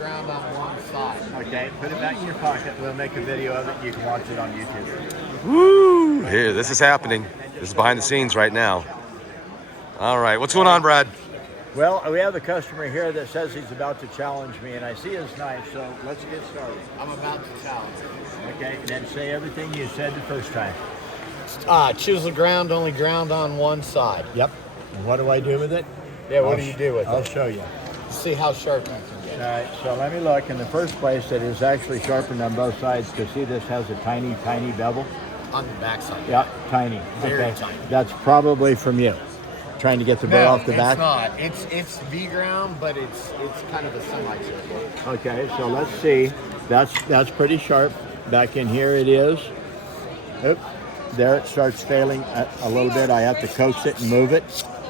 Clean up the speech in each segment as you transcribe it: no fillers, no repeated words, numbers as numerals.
ground on one side. Okay, put it back in your pocket. We'll make a video of it. You can watch it on YouTube. Woo! Here, this is happening. This is behind the scenes right now. All right, what's going on, Brad? Well, we have a customer here that says he's about to challenge me, and I see his knife, so let's get started. I'm about to challenge him. Okay, and then say everything you said the first time. Chisel ground, only ground on one side. Yep. And what do I do with it? Yeah, what do you do with I'll it? show you. See how sharp you can get. All right, so let me look. In the first place, it is actually sharpened on both sides, because see, this has a tiny, tiny bevel. On the back side. Yeah, tiny. Very tiny. That's probably from you, trying to get the burr off the back. It's not. It's V ground, but it's kind of a semi-circle. Okay, so let's see. That's pretty sharp. Back in here it is. Oop. There it starts failing a little bit. I have to coax it and move it.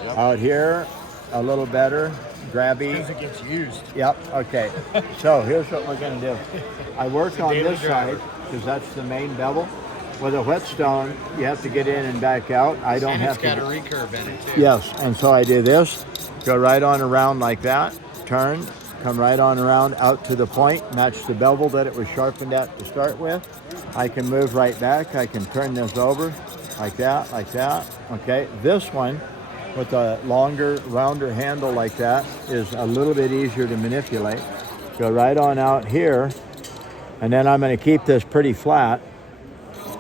Yep. Out here, a little better. Grabby. Because it gets used. Yep, okay. So here's what we're going to do. I work on this side because that's the main bevel. With a whetstone, you have to get in and back out. I don't have to. And it's got a recurve in it too. Yes, and so I do this. Go right on around like that. Turn. Come right on around out to the point. Match the bevel that it was sharpened at to start with. I can move right back. I can turn this over like that, like that. Okay, this one with a longer, rounder handle like that is a little bit easier to manipulate. Go right on out here, and then I'm going to keep this pretty flat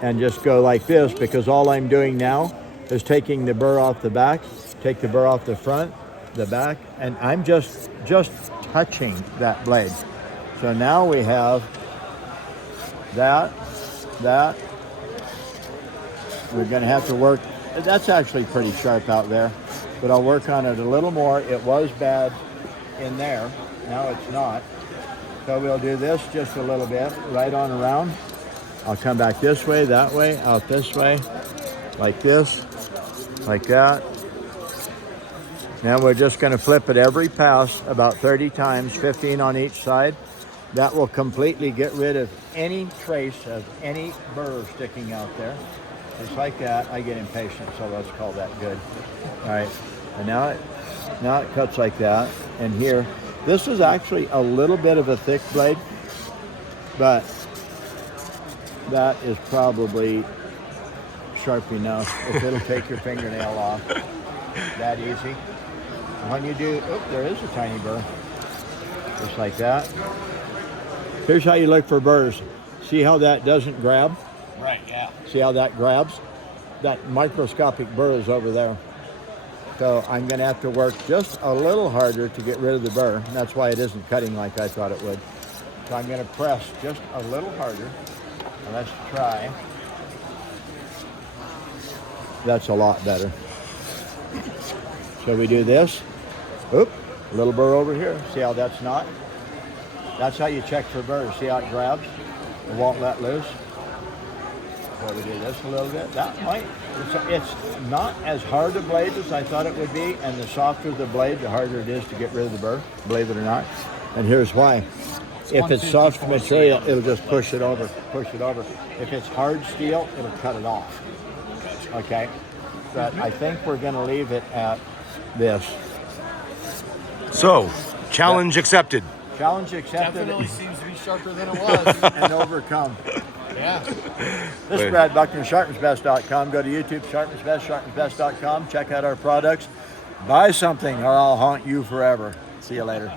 and just go like this, because all I'm doing now is taking the burr off the back, take the burr off the front, the back, and I'm just touching that blade. So now we have that. We're going to have to work. That's actually pretty sharp out there, but I'll work on it a little more. It was bad in there. Now it's not. So we'll do this just a little bit, right on around. I'll come back this way, that way, out this way, like this, like that. Now we're just going to flip it every pass about 30 times, 15 on each side. That will completely get rid of any trace of any burr sticking out there. Just like that. I get impatient, so let's call that good. All right, and now it cuts like that. And here, this is actually a little bit of a thick blade, but that is probably sharp enough if it'll take your fingernail off. That easy. When you do, there is a tiny burr. Just like that. Here's how you look for burrs. See how that doesn't grab? Right, yeah. See how that grabs? That microscopic burr is over there. So I'm going to have to work just a little harder to get rid of the burr. And that's why it isn't cutting like I thought it would. So I'm going to press just a little harder. And let's try. That's a lot better. So we do this. Oop, a little burr over here. See how that's not? That's how you check for burrs. See how it grabs? It won't let loose. So we do this a little bit. That might, it's not as hard a blade as I thought it would be, and the softer the blade, the harder it is to get rid of the burr, believe it or not. And here's why. If it's soft material, it'll just push it over. If it's hard steel, it'll cut it off. Okay? But I think we're going to leave it at this. So, challenge accepted. Challenge accepted. Definitely seems to be sharper than it was. And overcome. Yeah. This is Brad Buckner, sharpensbest.com. Go to YouTube, sharpensbest.com. Check out our products. Buy something or I'll haunt you forever. See you later.